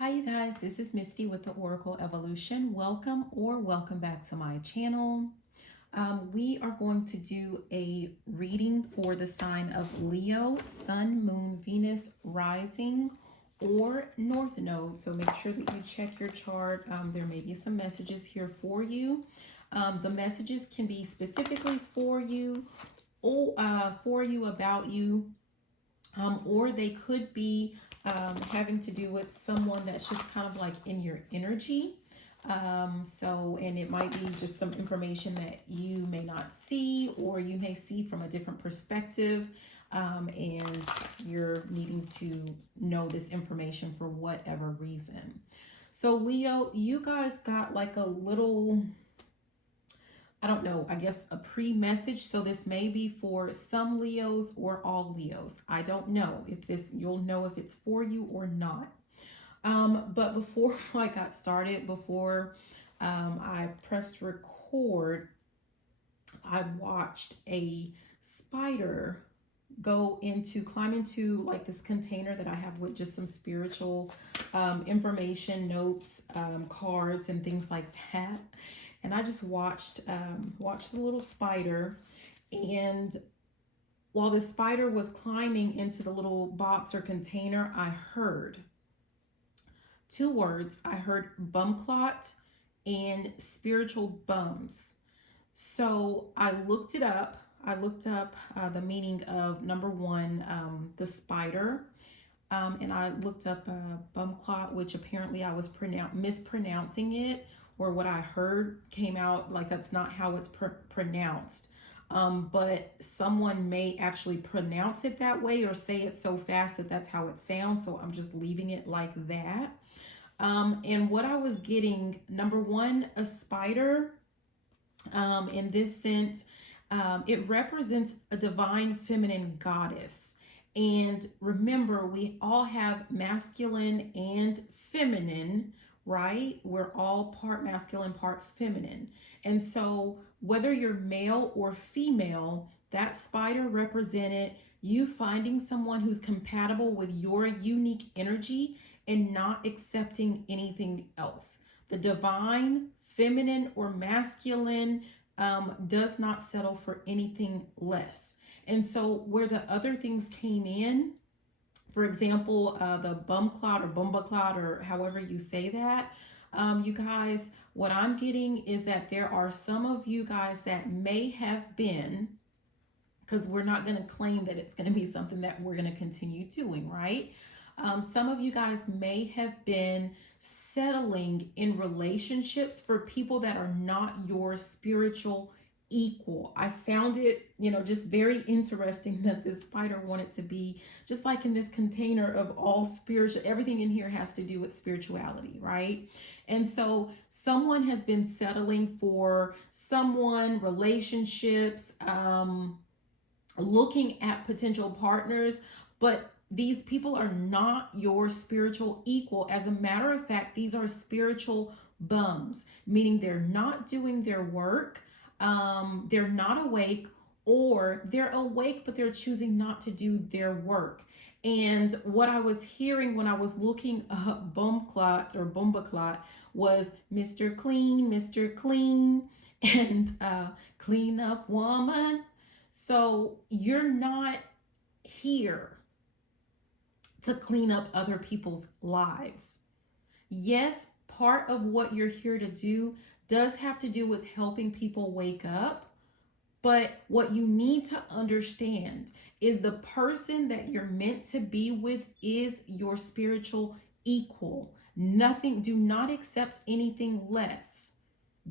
Hi you guys, this is Misty with the Oracle Evolution. Welcome or welcome back to my channel. We are going to do a reading for the sign of Leo, Sun, Moon, Venus, Rising, or North Node. So make sure that you check your chart. There may be some messages here for you. The messages can be specifically for you or about you, or they could be having to do with someone that's just kind of like in your energy. And it might be just some information that you may not see, or you may see from a different perspective, and you're needing to know this information for whatever reason. So Leo, you guys got like a little, I don't know, I guess a pre-message. So this may be for some Leos or all Leos. I don't know if this, you'll know if it's for you or not. But before I got started, before I pressed record, I watched a spider climb into like this container that I have with just some spiritual information, notes, cards, and things like that. And I just watched the little spider, and while the spider was climbing into the little box or container, I heard two words. I heard bum clot and spiritual bums. So I looked it up. I looked up the meaning of number one, the spider. And I looked up bum clot, which apparently I was mispronouncing it, or what I heard came out like that's not how it's pronounced. But someone may actually pronounce it that way or say it so fast that that's how it sounds. So I'm just leaving it like that. And what I was getting, number one, a spider, in this sense, it represents a divine feminine goddess. And remember, we all have masculine and feminine, right? We're all part masculine, part feminine. And so whether you're male or female, that spider represented you finding someone who's compatible with your unique energy and not accepting anything else. The divine, feminine, or masculine does not settle for anything less. And so where the other things came in, for example, the bum clot or bumba clot, or however you say that, you guys, what I'm getting is that there are some of you guys that may have been, because we're not going to claim that it's going to be something that we're going to continue doing, right? Some of you guys may have been settling in relationships for people that are not your spiritual equal. I found it, just very interesting that this spider wanted to be just like in this container of all spiritual, everything in here has to do with spirituality, right? And so someone has been settling for someone, relationships, looking at potential partners, but these people are not your spiritual equal. As a matter of fact, these are spiritual bums, meaning they're not doing their work. They're not awake, or they're awake, but they're choosing not to do their work. And what I was hearing when I was looking up bum clot or bumba clot was Mr. Clean, Mr. Clean, and clean up woman. So you're not here to clean up other people's lives. Yes, part of what you're here to do does have to do with helping people wake up. But what you need to understand is the person that you're meant to be with is your spiritual equal. Nothing, do not accept anything less.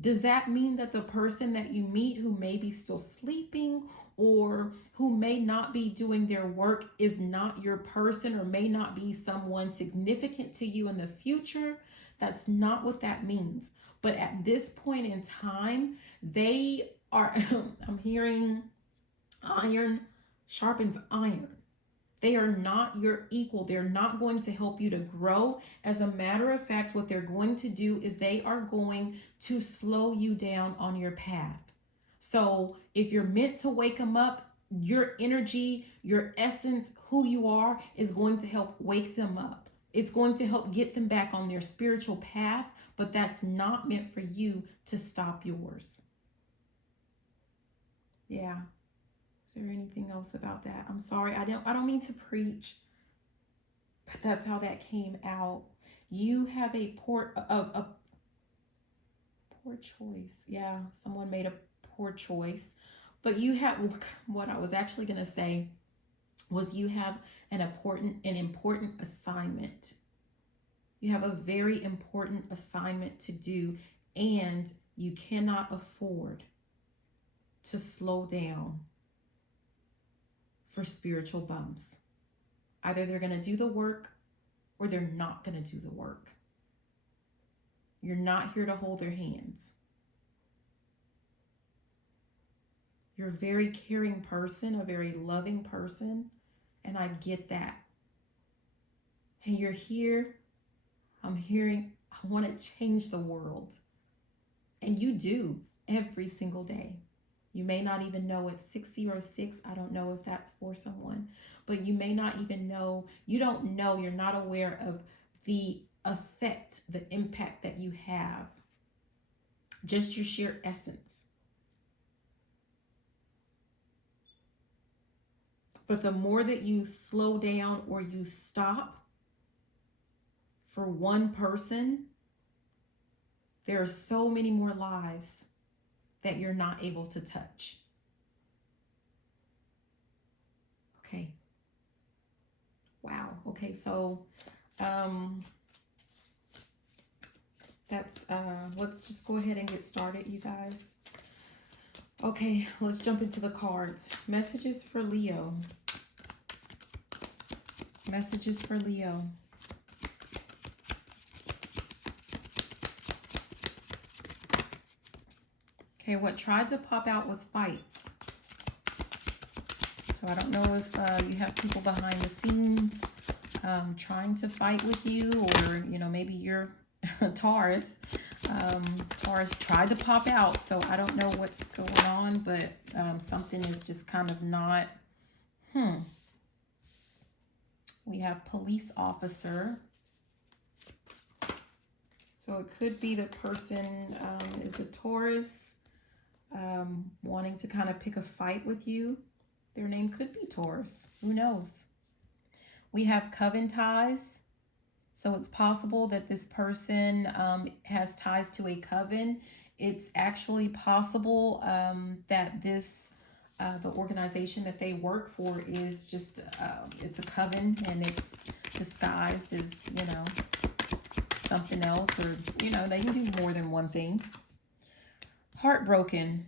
Does that mean that the person that you meet who may be still sleeping or who may not be doing their work is not your person, or may not be someone significant to you in the future? That's not what that means. But at this point in time, they are, I'm hearing iron sharpens iron. They are not your equal. They're not going to help you to grow. As a matter of fact, what they're going to do is they are going to slow you down on your path. So if you're meant to wake them up, your energy, your essence, who you are, is going to help wake them up. It's going to help get them back on their spiritual path, but that's not meant for you to stop yours. Yeah. Is there anything else about that? I'm sorry. I don't mean to preach, but that's how that came out. You have a poor choice. Yeah, someone made a poor choice. But you have, what I was actually going to say was, you have an important assignment. You have a very important assignment to do, and you cannot afford to slow down for spiritual bumps. Either they're going to do the work or they're not going to do the work. You're not here to hold their hands. You're a very caring person, a very loving person, and I get that. And you're here, I'm hearing, I want to change the world. And you do every single day. You may not even know it's 606. I don't know if that's for someone, but you may not even know, you don't know, you're not aware of the effect, the impact that you have. Just your sheer essence. But the more that you slow down or you stop for one person, there are so many more lives that you're not able to touch. Okay. Wow. Okay, so let's just go ahead and get started, you guys. Okay, let's jump into the cards. Messages for Leo. Messages for Leo. Okay, what tried to pop out was fight. So I don't know if you have people behind the scenes trying to fight with you, or, you know, maybe you're Taurus. Taurus tried to pop out, so I don't know what's going on, but something is just kind of not, We have police officer. So it could be the person is a Taurus, wanting to kind of pick a fight with you. Their name could be Taurus. Who knows? We have coven ties. So it's possible that this person has ties to a coven. It's actually possible that this, the organization that they work for is just, it's a coven, and it's disguised as, you know, something else, or, you know, they can do more than one thing. Heartbroken.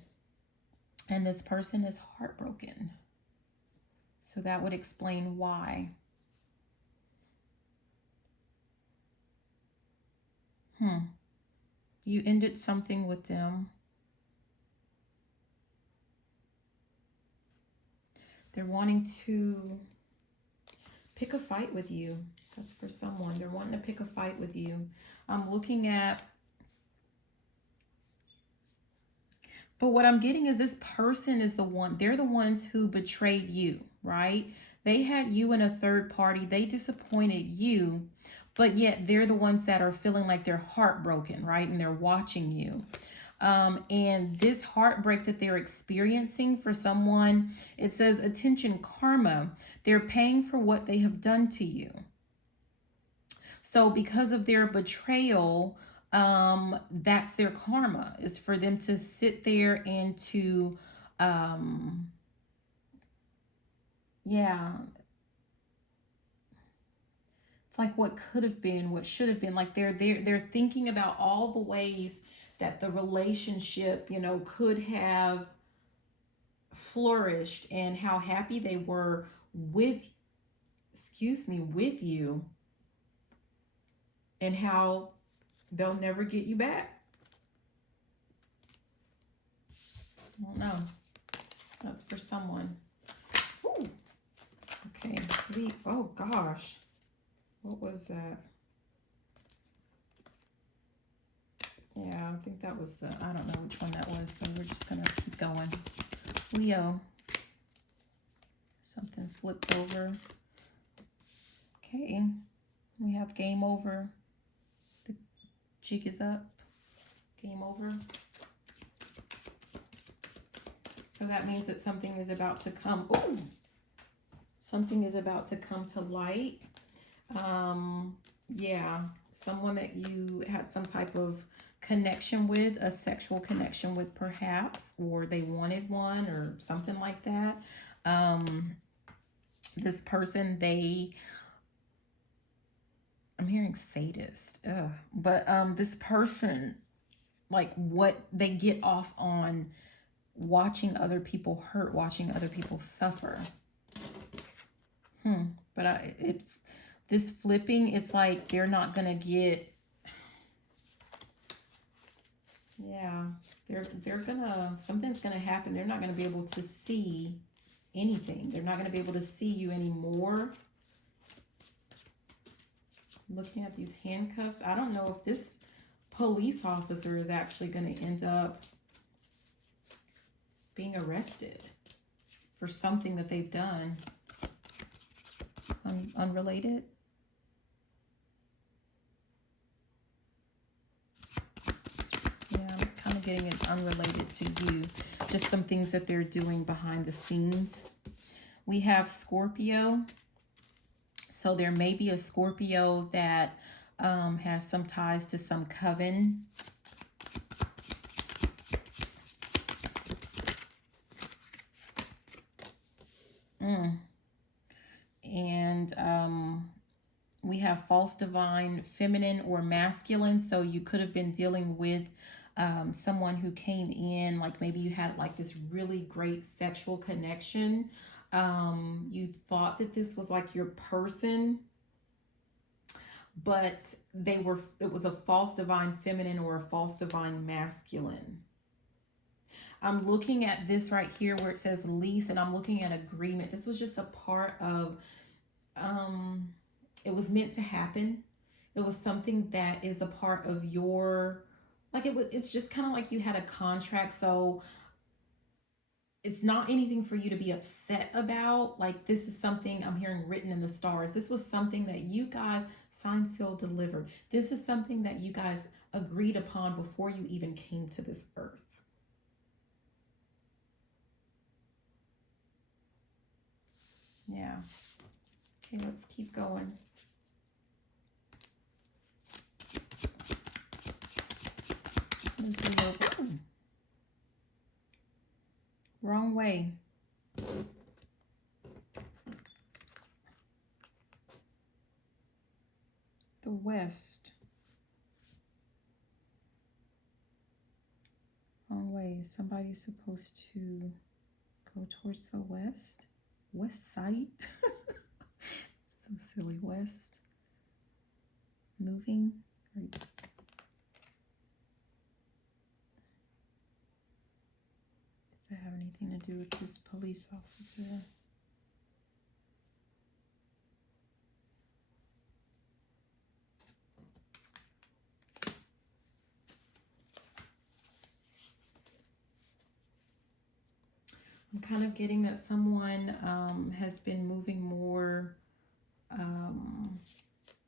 And this person is heartbroken. So that would explain why. You ended something with them. They're wanting to pick a fight with you. That's for someone. They're wanting to pick a fight with you. I'm looking at, but what I'm getting is this person is the one, they're the ones who betrayed you, right? They had you in a third party. They disappointed you, but yet they're the ones that are feeling like they're heartbroken, right? And they're watching you. And this heartbreak that they're experiencing for someone, it says, attention, karma. They're paying for what they have done to you. So because of their betrayal, that's their karma, is for them to sit there and to, it's like what could have been, what should have been. Like they're thinking about all the ways that the relationship, you know, could have flourished, and how happy they were with you, and how they'll never get you back. I don't know. That's for someone. Ooh. Okay. Oh gosh. What was that? Yeah, I think that was I don't know which one that was, so we're just going to keep going. Leo. Something flipped over. Okay. We have game over. The jig is up. Game over. So that means that something is about to come. Ooh, something is about to come to light. Yeah, someone that you had some type of connection with, a sexual connection with perhaps, or they wanted one or something like that. This person, I'm hearing sadist, but this person, like, what they get off on watching other people hurt, watching other people suffer. But this flipping, it's like they're not gonna get, yeah, they're gonna, something's gonna happen. They're not gonna be able to see anything. They're not gonna be able to see you anymore. Looking at these handcuffs, I don't know if this police officer is actually gonna end up being arrested for something that they've done. Unrelated. Yeah, I'm kind of getting it's unrelated to you. Just some things that they're doing behind the scenes. We have Scorpio. So there may be a Scorpio that has some ties to some coven. And we have false divine, feminine or masculine. So you could have been dealing with someone who came in, like maybe you had like this really great sexual connection. You thought that this was like your person, but it was a false divine feminine or a false divine masculine. I'm looking at this right here where it says lease, and I'm looking at agreement. This was just a part of, it was meant to happen. It was something that is a part of your, like it's just kind of like you had a contract. So it's not anything for you to be upset about. Like this is something I'm hearing written in the stars. This was something that you guys signed, sealed, delivered. This is something that you guys agreed upon before you even came to this earth. Yeah. Okay, let's keep going. Wrong way. The west. Wrong way. Somebody's supposed to go towards the west. West side. So silly. West. Moving. Right. Does it have anything to do with this police officer? I'm kind of getting that someone has been moving more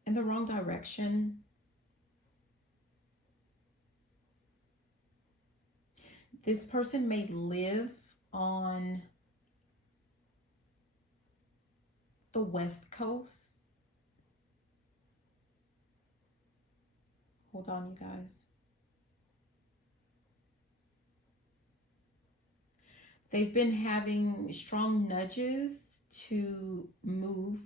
in the wrong direction. This person may live on the West Coast. Hold on, you guys. They've been having strong nudges to move.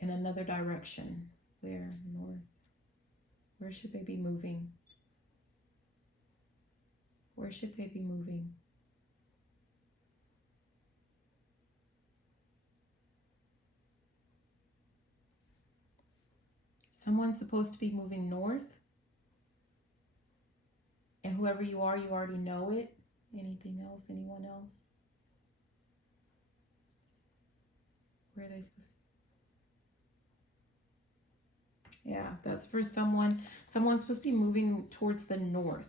In another direction. Where? North. Where should they be moving? Where should they be moving? Someone's supposed to be moving north. And whoever you are, you already know it. Anything else? Anyone else? Where are they supposed to be? Yeah, that's for someone. Someone's supposed to be moving towards the north.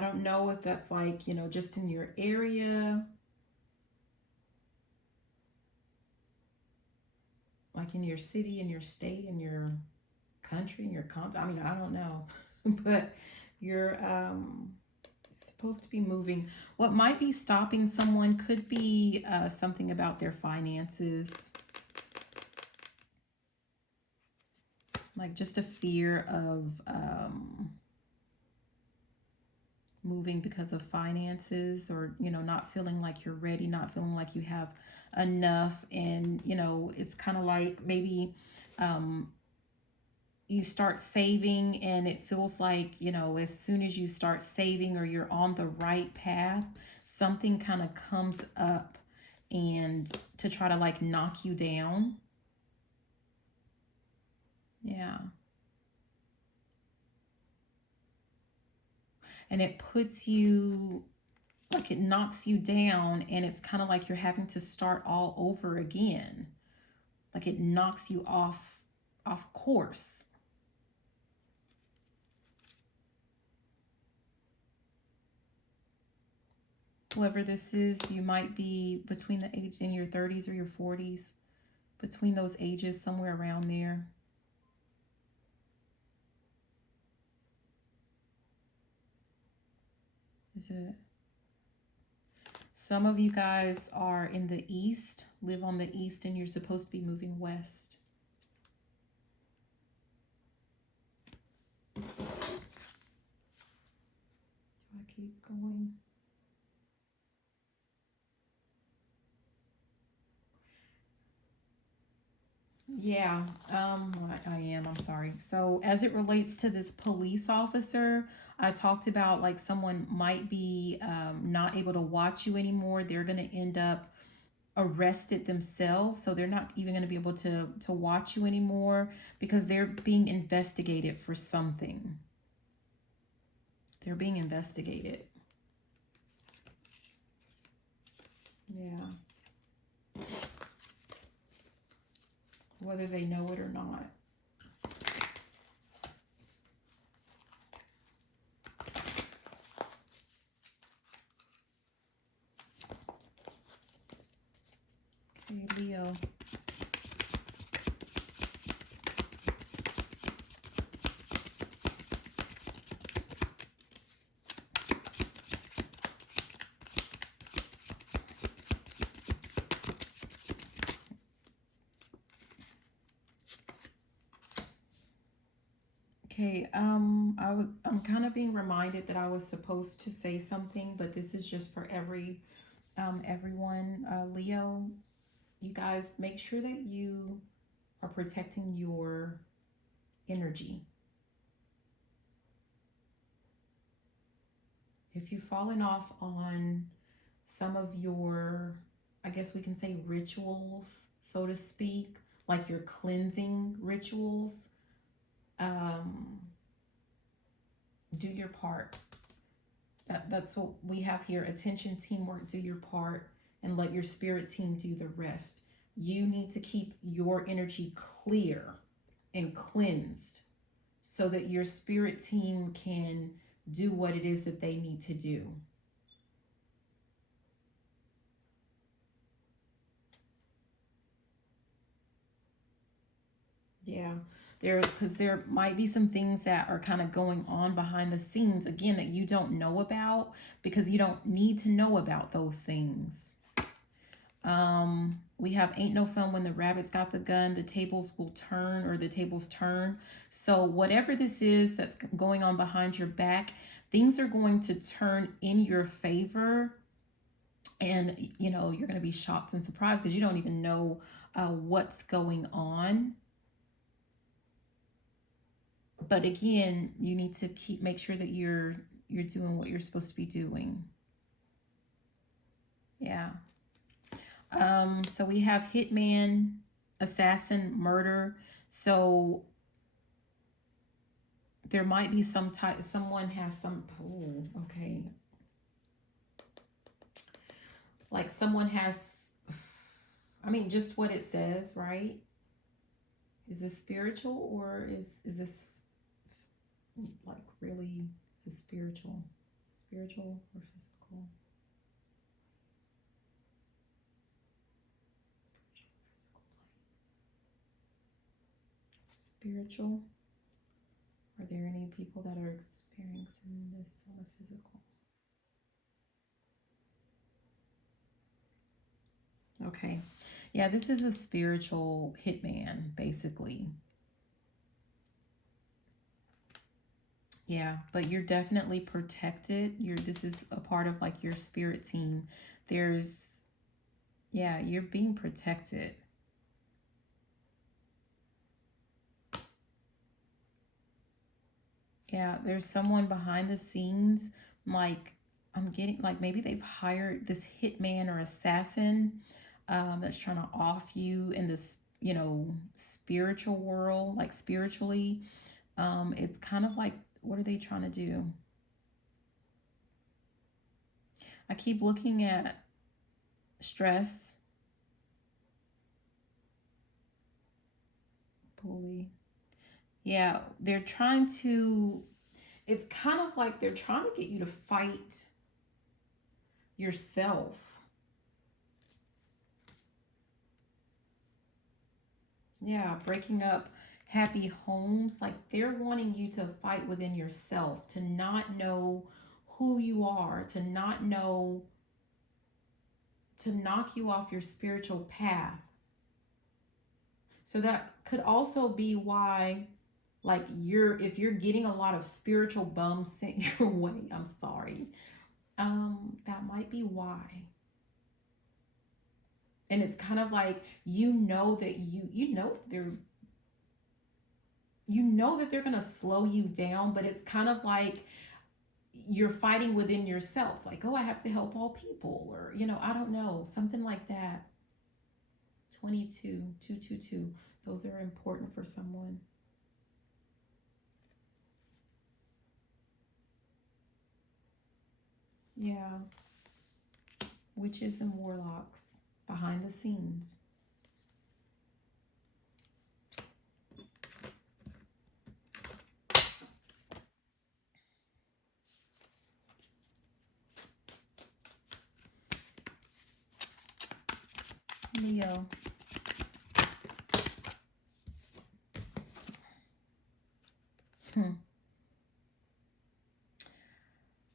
I don't know if that's like, you know, just in your area, like in your city, in your state, in your country, in your continent. I mean, I don't know, but you're supposed to be moving. What might be stopping someone could be something about their finances, like just a fear of moving because of finances, or, you know, not feeling like you're ready, not feeling like you have enough. And, you know, it's kind of like maybe you start saving and it feels like, you know, as soon as you start saving or you're on the right path, something kind of comes up and to try to like knock you down. Yeah. And it puts you, like, it knocks you down, and it's kind of like you're having to start all over again. Like it knocks you off course. Whoever this is, you might be between the age in your 30s or your 40s, between those ages, somewhere around there. Is it? Some of you guys are in the east, live on the east, and you're supposed to be moving west. Do I keep going? Yeah, I am. I'm sorry. So, as it relates to this police officer, I talked about like someone might be not able to watch you anymore. They're going to end up arrested themselves, so they're not even going to be able to watch you anymore because they're being investigated for something. They're being investigated. Yeah. Whether they know it or not. Okay, Leo. Okay, I'm kind of being reminded that I was supposed to say something, but this is just for everyone. Leo, you guys make sure that you are protecting your energy. If you've fallen off on some of your, I guess we can say rituals, so to speak, like your cleansing rituals, do your part. That's what we have here. Attention, teamwork, do your part, and let your spirit team do the rest. You need to keep your energy clear and cleansed so that your spirit team can do what it is that they need to do. Yeah, because there might be some things that are kind of going on behind the scenes, again, that you don't know about because you don't need to know about those things. We have ain't no fun when the rabbit's got the gun, the tables will turn, or the tables turn. So whatever this is that's going on behind your back, things are going to turn in your favor. And, you know, you're going to be shocked and surprised because you don't even know what's going on. But again, you need to make sure that you're doing what you're supposed to be doing. Yeah. So we have hitman, assassin, murder. So there might be some type, someone has some, oh, okay. Like someone has, I mean, just what it says, right? Is this spiritual, or is this like really, is this spiritual? Spiritual or physical? Spiritual. Are there any people that are experiencing this on the physical? Okay. Yeah, this is a spiritual hitman, basically. Yeah, but you're definitely protected. This is a part of like your spirit team. Yeah, you're being protected. Yeah, there's someone behind the scenes, like I'm getting like maybe they've hired this hitman or assassin that's trying to off you in this, spiritual world, like spiritually. It's kind of like, what are they trying to do? I keep looking at stress, bully. Yeah, they're trying to, it's kind of like they're trying to get you to fight yourself. Yeah, breaking up happy homes. Like they're wanting you to fight within yourself, to not know who you are, to not know, to knock you off your spiritual path. So that could also be why, like, if you're getting a lot of spiritual bums sent your way, I'm sorry. That might be why. And it's kind of like, that they're going to slow you down, but it's kind of like you're fighting within yourself, like, oh, I have to help all people, or I don't know, something like that. 22 222, those are important for someone. Yeah, witches and warlocks behind the scenes. Leo.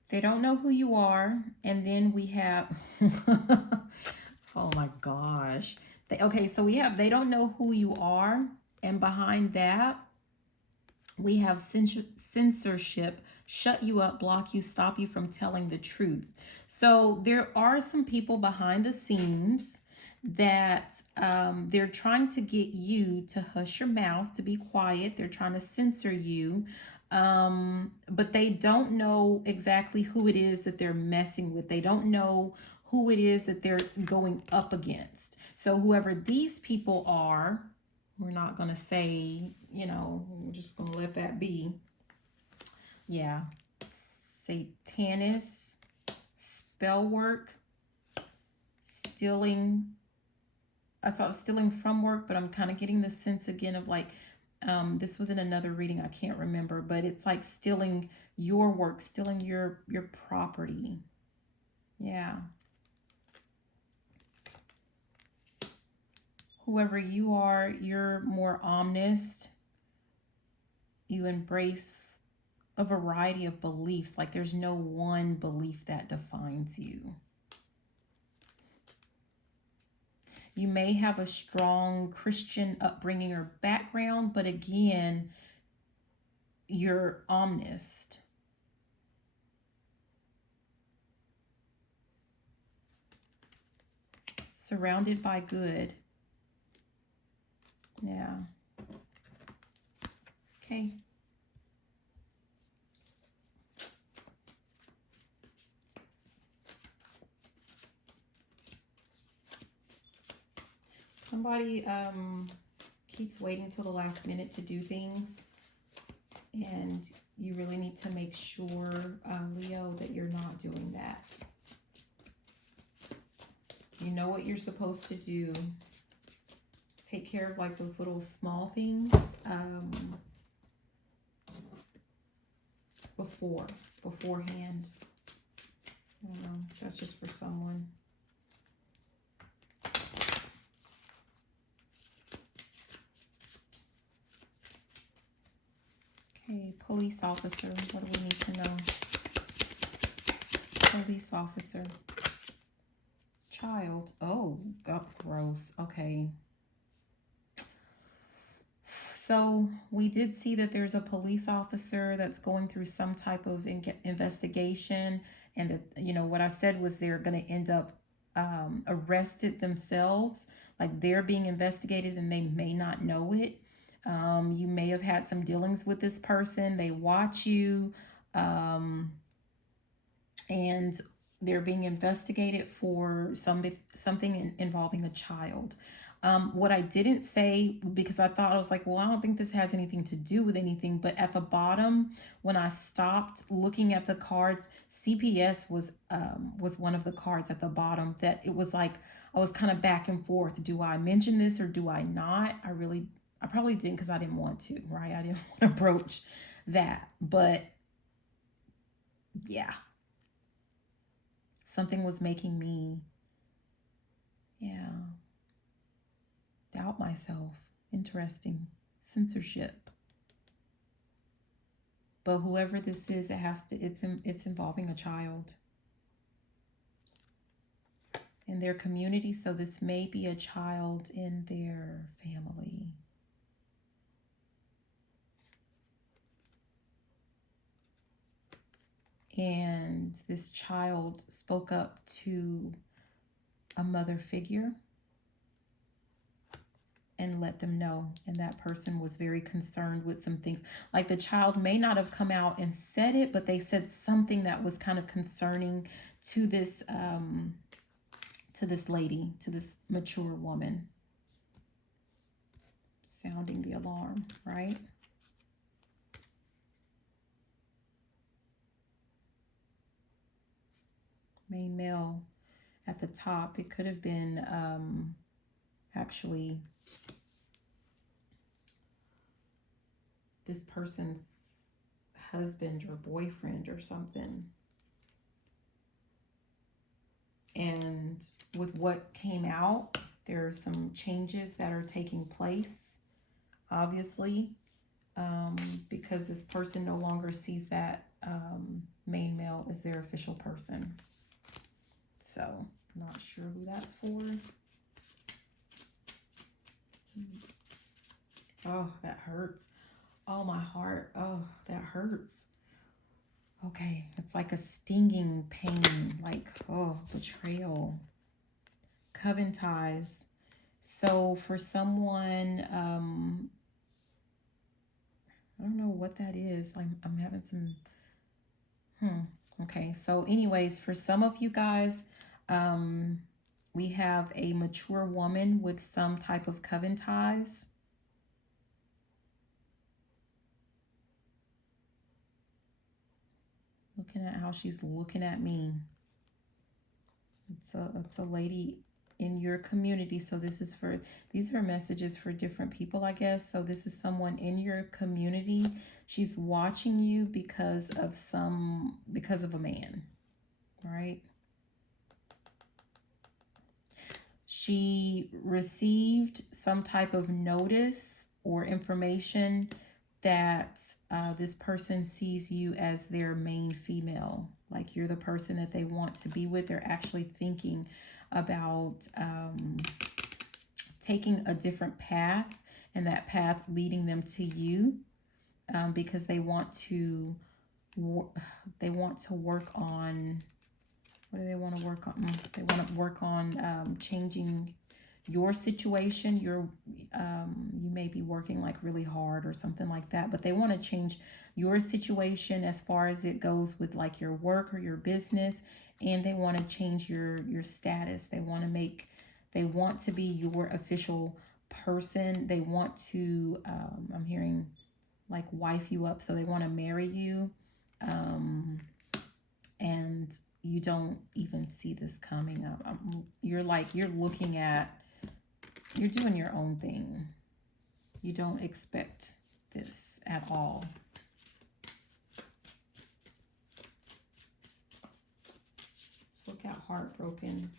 They don't know who you are. And then we have, oh my gosh. Okay, so we have, they don't know who you are. And behind that, we have censorship, shut you up, block you, stop you from telling the truth. So there are some people behind the scenes that they're trying to get you to hush your mouth, to be quiet. They're trying to censor you. But they don't know exactly who it is that they're messing with. They don't know who it is that they're going up against. So whoever these people are, we're not going to say, we're just going to let that be. Yeah. Satanist, spell work, stealing. I saw stealing from work, but I'm kind of getting the sense again of like, this was in another reading, I can't remember, but it's like stealing your work, stealing your property. Yeah. Whoever you are, you're more omniscient. You embrace a variety of beliefs. Like there's no one belief that defines you. You may have a strong Christian upbringing or background, but again, you're omniscient. Surrounded by good. Yeah. Okay. Somebody keeps waiting till the last minute to do things, and you really need to make sure, Leo, that you're not doing that. You know what you're supposed to do. Take care of like those little small things beforehand. I don't know. That's just for someone. Okay, police officer. What do we need to know? Police officer. Child. Oh, God, gross. Okay. So we did see that there's a police officer that's going through some type of investigation, and that, you know, what I said was they're going to end up arrested themselves, like they're being investigated and they may not know it. You may have had some dealings with this person. They watch you, and they're being investigated for something involving a child. What I didn't say, because I thought, I was like, well, I don't think this has anything to do with anything. But at the bottom, when I stopped looking at the cards, CPS was one of the cards at the bottom, that it was like, I was kind of back and forth. Do I mention this or do I not? I probably didn't, because I didn't want to, right? I didn't want to broach that. But yeah, something was making me, doubt myself. Interesting. Censorship. But whoever this is, it's involving a child in their community. So this may be a child in their family. And this child spoke up to a mother figure and let them know. And that person was very concerned with some things. Like the child may not have come out and said it, but they said something that was kind of concerning to this lady, to this mature woman. Sounding the alarm, right? Main male at the top. It could have been actually this person's husband or boyfriend or something. And with what came out, there are some changes that are taking place, obviously, because this person no longer sees that main male as their official person. So, not sure who that's for. Oh, that hurts. Oh, my heart. Oh, that hurts. Okay, it's like a stinging pain, like, oh, betrayal. Coven ties. So for someone, I don't know what that is. I'm having some, okay. So anyways, for some of you guys, we have a mature woman with some type of coven ties. Looking at how she's looking at me. It's a lady in your community. So these are messages for different people, I guess. So this is someone in your community. She's watching you because of a man, right? She received some type of notice or information that this person sees you as their main female, like you're the person that they want to be with. They're actually thinking about taking a different path, and that path leading them to you, because they want to work on, what do they want to work on? They want to work on changing your situation. You may be working like really hard or something like that, but they want to change your situation as far as it goes with like your work or your business, and they want to change your status. They want to be your official person. They want to I'm hearing like wife you up, so they want to marry you, and you don't even see this coming up. You're doing your own thing. You don't expect this at all. heartbroken.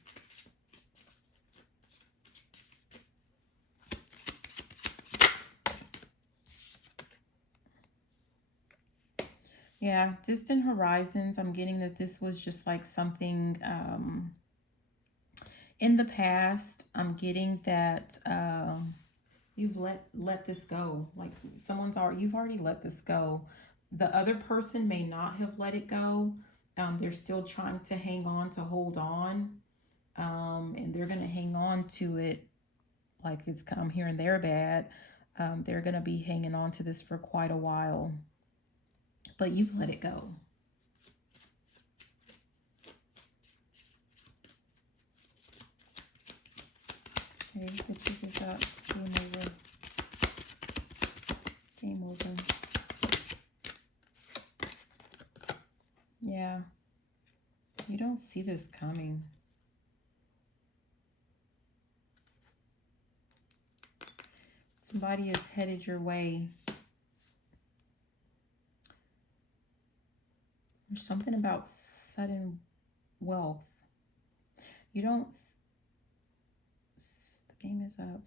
Yeah, distant horizons. I'm getting that this was just like something in the past. I'm getting that you've let this go. Like you've already let this go. The other person may not have let it go. They're still trying to hang on, to hold on, and they're gonna hang on to it like it's come here and there bad. They're gonna be hanging on to this for quite a while, but you've let it go. Okay, the jig is up. Game over. Game over. Yeah. You don't see this coming. Somebody is headed your way. There's something about sudden wealth. You don't... The game is up.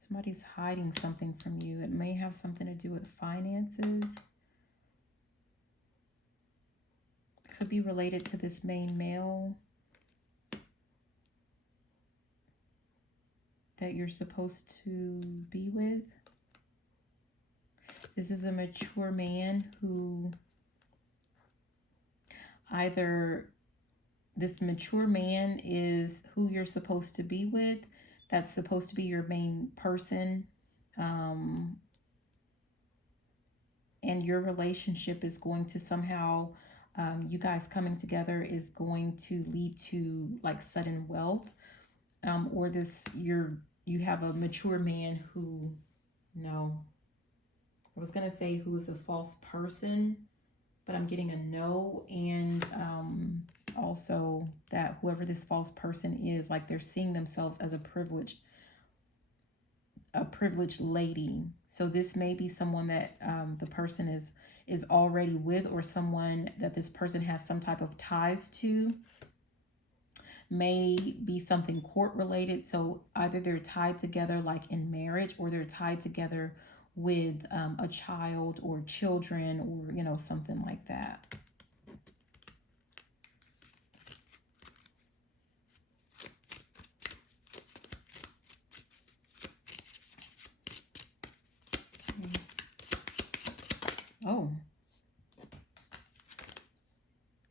Somebody's hiding something from you. It may have something to do with finances. Could be related to this main male that you're supposed to be with. This is a mature man who either this mature man is who you're supposed to be with. That's supposed to be your main person. And your relationship is going to somehow, you guys coming together is going to lead to like sudden wealth. Or you have a mature man who, no, I was going to say who is a false person, but I'm getting a no. And also that whoever this false person is, like they're seeing themselves as a privileged lady. So this may be someone that the person is already with, or someone that this person has some type of ties to. May be something court related. So either they're tied together like in marriage, or they're tied together with a child or children, or, you know, something like that. Oh,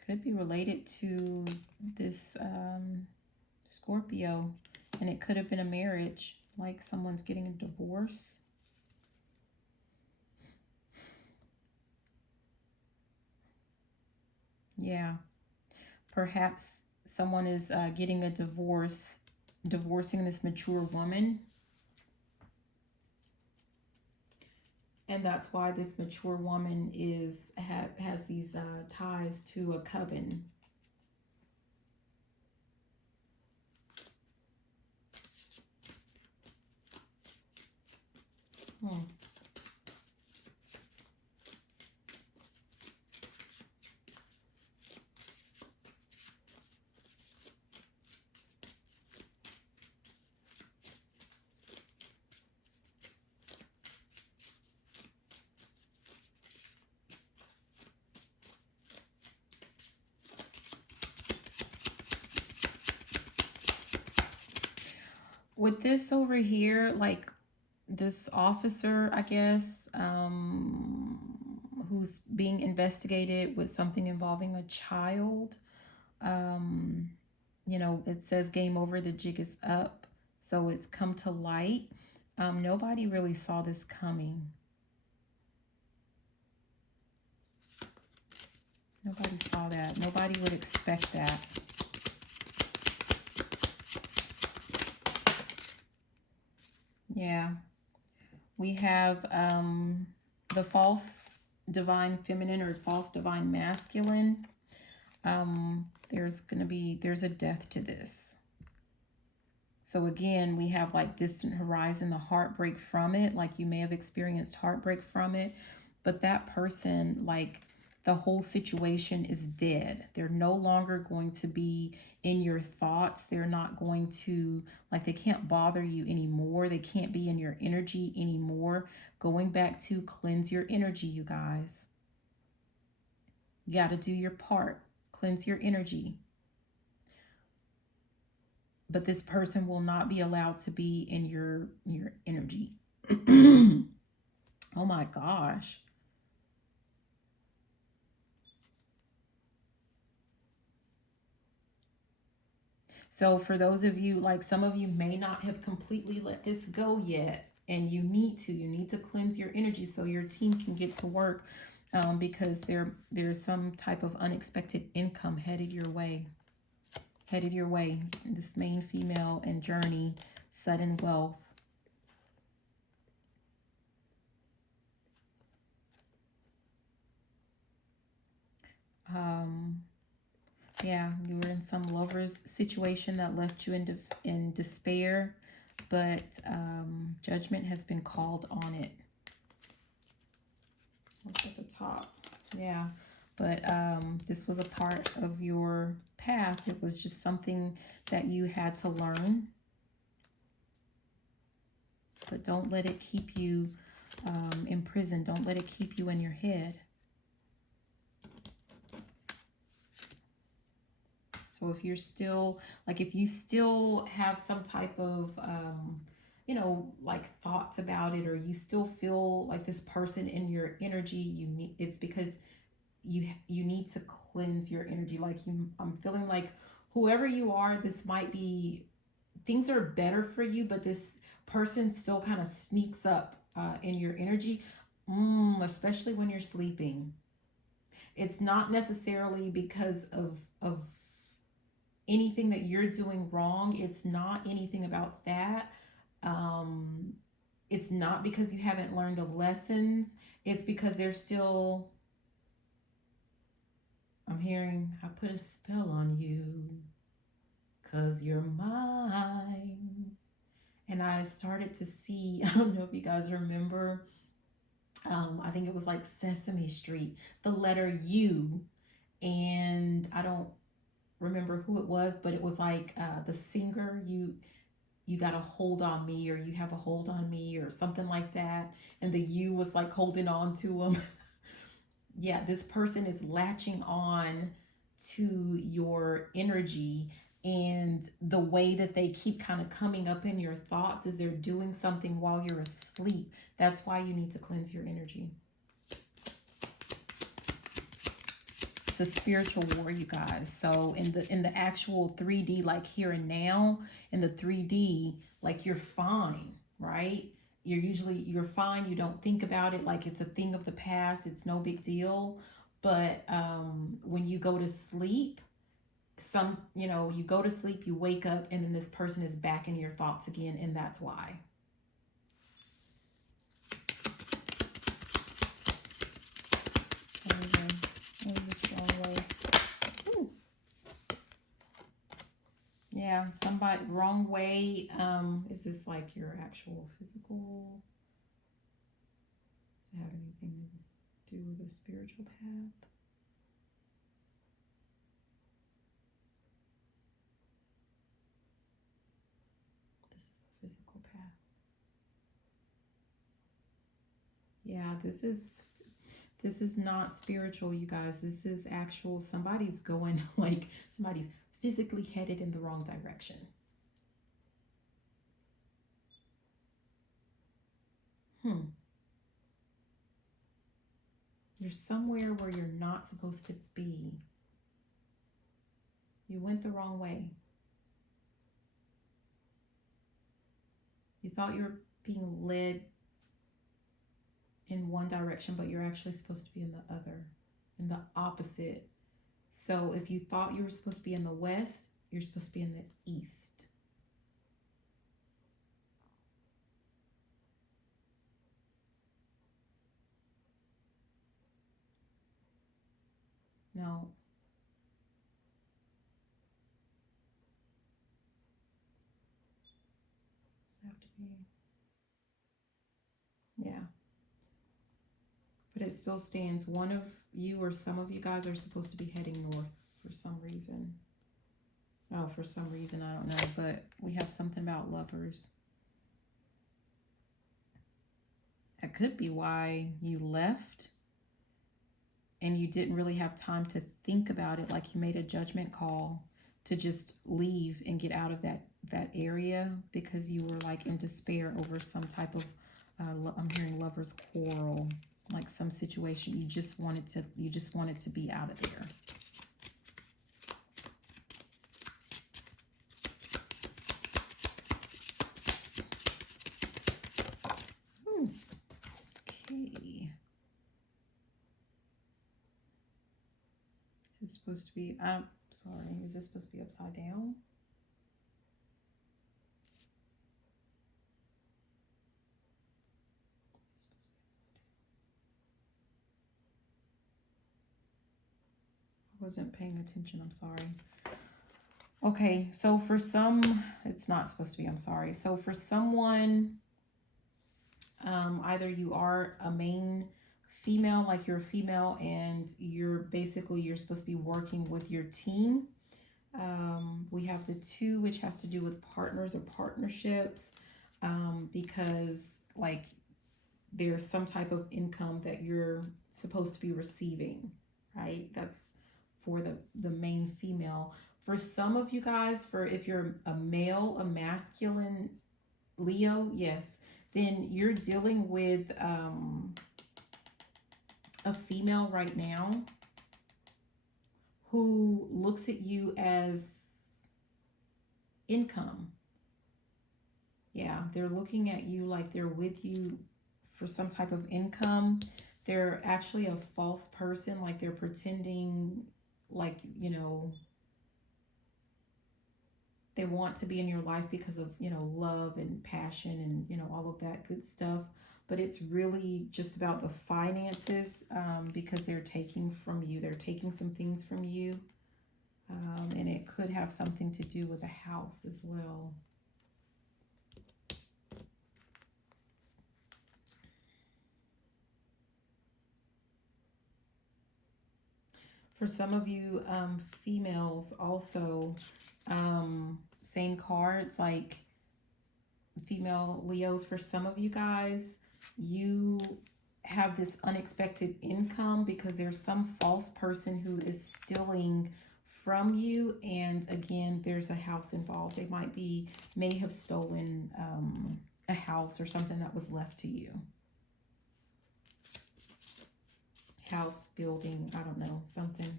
could be related to this Scorpio, and it could have been a marriage, like someone's getting a divorce. Yeah, perhaps someone is getting a divorce, divorcing this mature woman. And that's why this mature woman has these ties to a coven. With this over here, like this officer, I guess, who's being investigated with something involving a child. You know, it says game over, the jig is up. So it's come to light. Nobody really saw this coming. Nobody saw that. Nobody would expect that. Yeah. We have the false divine feminine or false divine masculine. There's a death to this. So again, we have like distant horizon, the heartbreak from it. Like you may have experienced heartbreak from it, but that person, like the whole situation is dead. They're no longer going to be in your thoughts. They're not going to, like, they can't bother you anymore. They can't be in your energy anymore. Going back to cleanse your energy, you guys. You got to do your part. Cleanse your energy. But this person will not be allowed to be in your energy. Oh my gosh. So for those of you, like some of you may not have completely let this go yet, and you need to cleanse your energy so your team can get to work, because there's some type of unexpected income headed your way. This main female and journey, sudden wealth. Yeah, you were in some lover's situation that left you in despair, but judgment has been called on it. Look at the top. Yeah, but this was a part of your path. It was just something that you had to learn. But don't let it keep you in prison. Don't let it keep you in your head. So if you're still, like, if you still have some type of, like thoughts about it, or you still feel like this person in your energy, it's because you need to cleanse your energy. Like I'm feeling like whoever you are, this might be, things are better for you, but this person still kind of sneaks up in your energy, especially when you're sleeping. It's not necessarily because of anything that you're doing wrong. It's not anything about that. It's not because you haven't learned the lessons. It's because they're still, I'm hearing, I put a spell on you because you're mine. And I started to see, I don't know if you guys remember, I think it was like Sesame Street, the letter U. And I don't remember who it was, but it was like the singer, you got a hold on me, or you have a hold on me, or something like that. And the you was like holding on to him. Yeah, this person is latching on to your energy, and the way that they keep kind of coming up in your thoughts is they're doing something while you're asleep. That's why you need to cleanse your energy. It's a spiritual war, you guys. So in the actual 3D, like here and now, in the 3D, like you're fine, right? You're fine. You don't think about it like it's a thing of the past. It's no big deal. But when you go to sleep, you go to sleep, you wake up, and then this person is back in your thoughts again, and that's why. Yeah, somebody wrong way. Is this like your actual physical? Does it have anything to do with a spiritual path? This is a physical path. Yeah, this is not spiritual, you guys. This is actual, somebody's going, like, somebody's physically headed in the wrong direction. You're somewhere where you're not supposed to be. You went the wrong way. You thought you were being led in one direction, but you're actually supposed to be in the other, in the opposite. So if you thought you were supposed to be in the west, you're supposed to be in the east. No. Have to be. Yeah. But it still stands. One of you or some of you guys are supposed to be heading north for some reason. Oh, for some reason, I don't know, but we have something about lovers. That could be why you left and you didn't really have time to think about it, like you made a judgment call to just leave and get out of that area because you were like in despair over some type of I'm hearing lovers quarrel, like some situation you just wanted to be out of there. Okay. This is supposed to be sorry, is this supposed to be upside down? Wasn't paying attention, I'm sorry. Okay, so for some, it's not supposed to be, I'm sorry. So for someone, either you are a main female, like you're a female and you're supposed to be working with your team. We have the 2, which has to do with partners or partnerships, because like there's some type of income that you're supposed to be receiving, right? That's for the main female. For some of you guys, for if you're a male, a masculine Leo, yes, then you're dealing with a female right now who looks at you as income. Yeah, they're looking at you like they're with you for some type of income. They're actually a false person, like they're pretending like, you know, they want to be in your life because of, you know, love and passion and, you know, all of that good stuff. But it's really just about the finances, because they're taking from you. They're taking some things from you. And it could have something to do with a house as well. For some of you females also, same cards, like female Leos, for some of you guys, you have this unexpected income because there's some false person who is stealing from you. And again, there's a house involved. They may have stolen a house or something that was left to you. House, building, I don't know, something.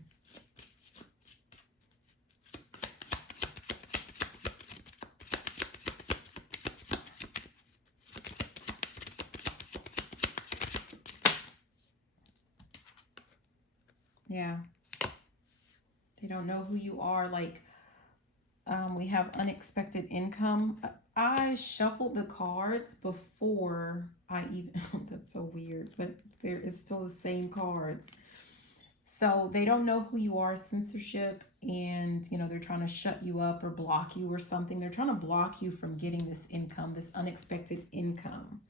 Yeah. They don't know who you are. Like, we have unexpected income. I shuffled the cards before I even, that's so weird, but there is still the same cards. So they don't know who you are, censorship, and, you know, they're trying to shut you up or block you or something. They're trying to block you from getting this income, this unexpected income,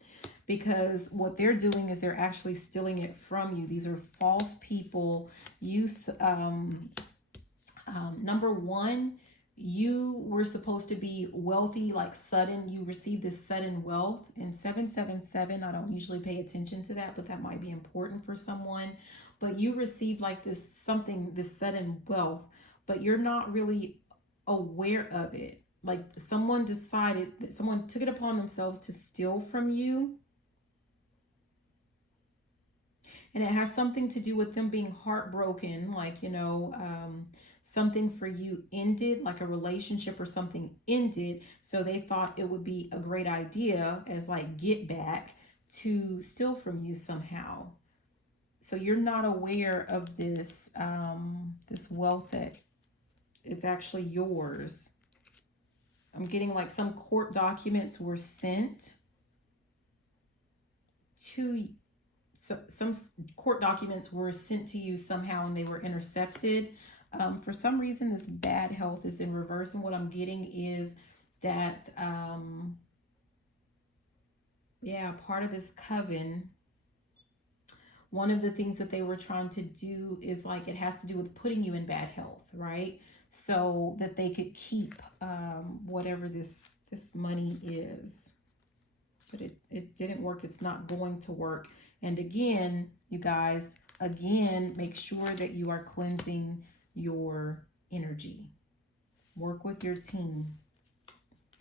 because what they're doing is they're actually stealing it from you. These are false people. Number one, you were supposed to be wealthy, like sudden. You received this sudden wealth. In 777, I don't usually pay attention to that, but that might be important for someone. But you received like this sudden wealth, but you're not really aware of it. Like someone took it upon themselves to steal from you. And it has something to do with them being heartbroken, like, you know, something for you ended, like a relationship or something ended. So they thought it would be a great idea as like get back to steal from you somehow. So you're not aware of this, this wealth that it's actually yours. I'm getting like some court documents were sent to some court documents were sent to you somehow and they were intercepted. For some reason, this bad health is in reverse. And what I'm getting is that, part of this coven one of the things that they were trying to do is like it has to do with putting you in bad health, right? So that they could keep whatever this money is. But it didn't work. It's not going to work. And again, you guys, again, make sure that you are cleansing your energy. Work with your team.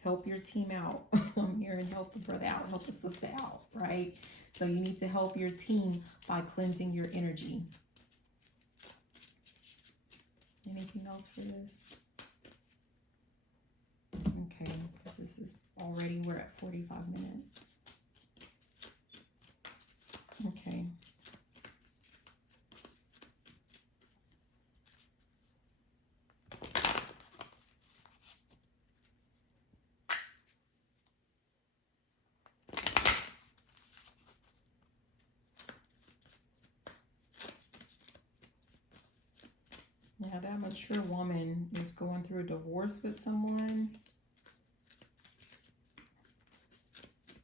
Help your team out. I'm here and help the brother out, help the sister out, right? So you need to help your team by cleansing your energy. Anything else for this? Okay, because this is already, we're at 45 minutes. Okay. Now that mature woman is going through a divorce with someone.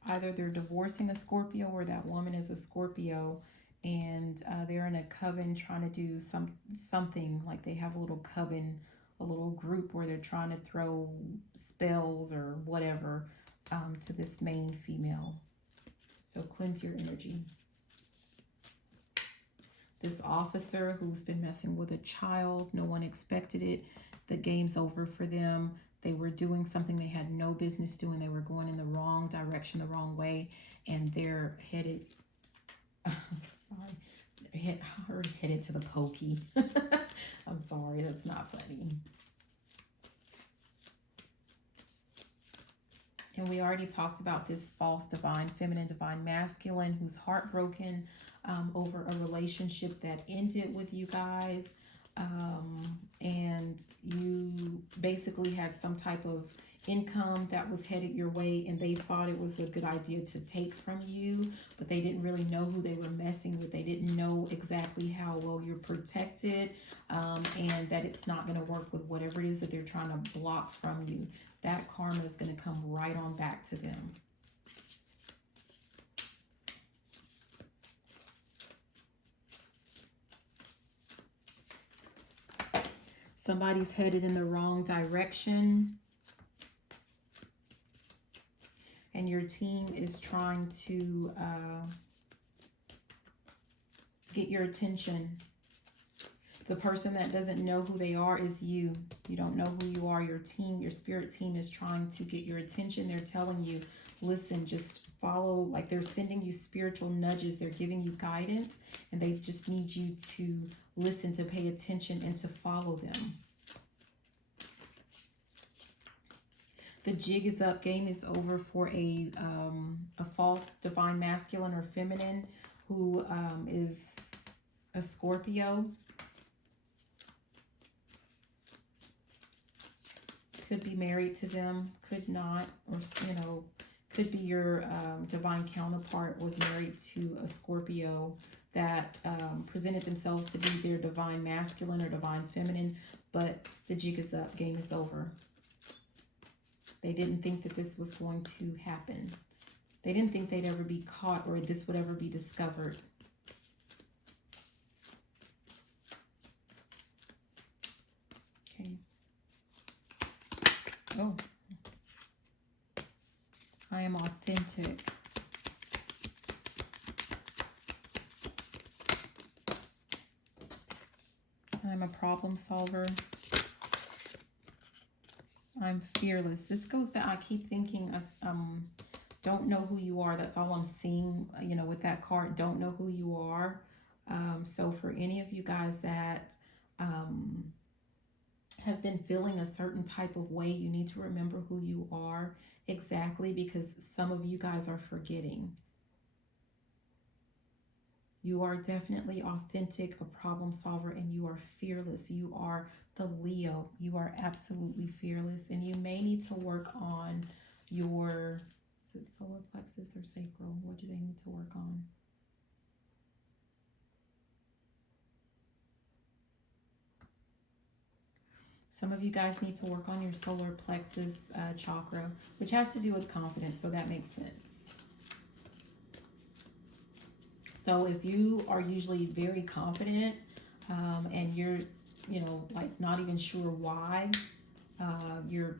Either they're divorcing a Scorpio or that woman is a Scorpio, and they're in a coven trying to do something like they have a little coven, a little group where they're trying to throw spells or whatever to this main female. So cleanse your energy. This officer who's been messing with a child, no one expected it. The game's over for them. They were doing something they had no business doing. They were going in the wrong direction, the wrong way, and they're headed, sorry, they're headed to the pokey. I'm sorry, that's not funny. And we already talked about this false divine feminine, divine masculine who's heartbroken over a relationship that ended with you guys. And you basically had some type of income that was headed your way, and they thought it was a good idea to take from you, but they didn't really know who they were messing with. They didn't know exactly how well you're protected, and that it's not going to work with whatever it is that they're trying to block from you. That karma is going to come right on back to them. Somebody's headed in the wrong direction, and your team is trying to get your attention. The person that doesn't know who they are is you. You don't know who you are. Your team, your spirit team is trying to get your attention. They're telling you, listen, just follow, like they're sending you spiritual nudges. They're giving you guidance, and they just need you to listen, to pay attention, and to follow them. The jig is up. Game is over for a false divine masculine or feminine who is a Scorpio. Could be married to them, could not, or, you know, could be your divine counterpart was married to a Scorpio that presented themselves to be their divine masculine or divine feminine, but the jig is up, game is over. They didn't think that this was going to happen. They didn't think they'd ever be caught or this would ever be discovered. Okay. Oh. I am authentic. I'm a problem solver. I'm fearless. This goes back, I keep thinking of, don't know who you are. That's all I'm seeing, you know, with that card. Don't know who you are. So for any of you guys that have been feeling a certain type of way, you need to remember who you are exactly, because some of you guys are forgetting. You are definitely authentic, a problem solver, and you are fearless. You are the Leo. You are absolutely fearless, and you may need to work on your, is it solar plexus or sacral? What do they need to work on? Some of you guys need to work on your solar plexus chakra, which has to do with confidence, so that makes sense. So if you are usually very confident and you're, like not even sure why you're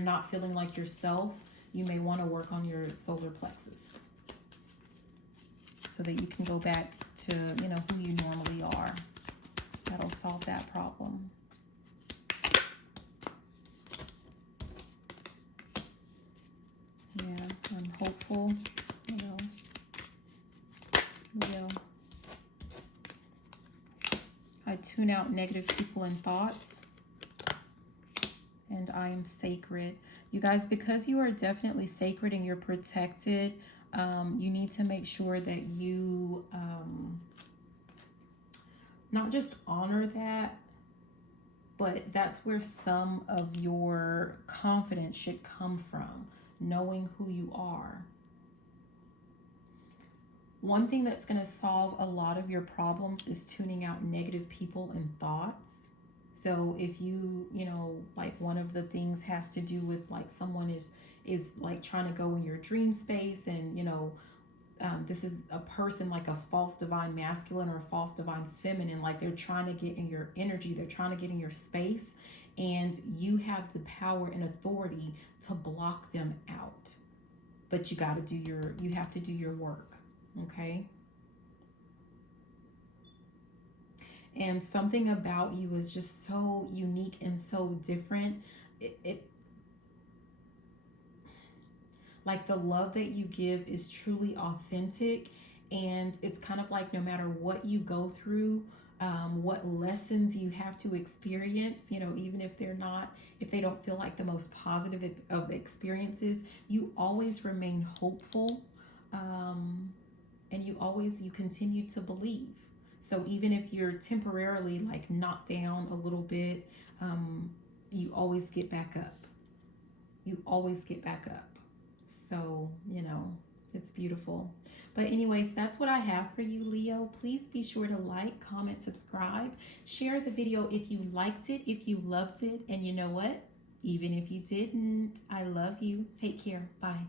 not feeling like yourself, you may want to work on your solar plexus so that you can go back to, who you normally are. That'll solve that problem. Yeah, I'm hopeful. What else? Leo. I tune out negative people and thoughts. And I am sacred. You guys, because you are definitely sacred and you're protected, you need to make sure that you not just honor that, but that's where some of your confidence should come from, knowing who you are. One thing that's going to solve a lot of your problems is tuning out negative people and thoughts. So if you, like one of the things has to do with like someone is like trying to go in your dream space and, this is a person like a false divine masculine or a false divine feminine, like they're trying to get in your energy, they're trying to get in your space, and you have the power and authority to block them out. But you have to do your work, okay? And something about you is just so unique and so different. It like the love that you give is truly authentic, and it's kind of like no matter what you go through, what lessons you have to experience, even if they don't feel like the most positive of experiences, you always remain hopeful, and you continue to believe. So even if you're temporarily like knocked down a little bit, you always get back up. You always get back up. So, it's beautiful. But anyways, that's what I have for you, Leo. Please be sure to like, comment, subscribe, share the video if you liked it, if you loved it. And you know what? Even if you didn't, I love you. Take care. Bye.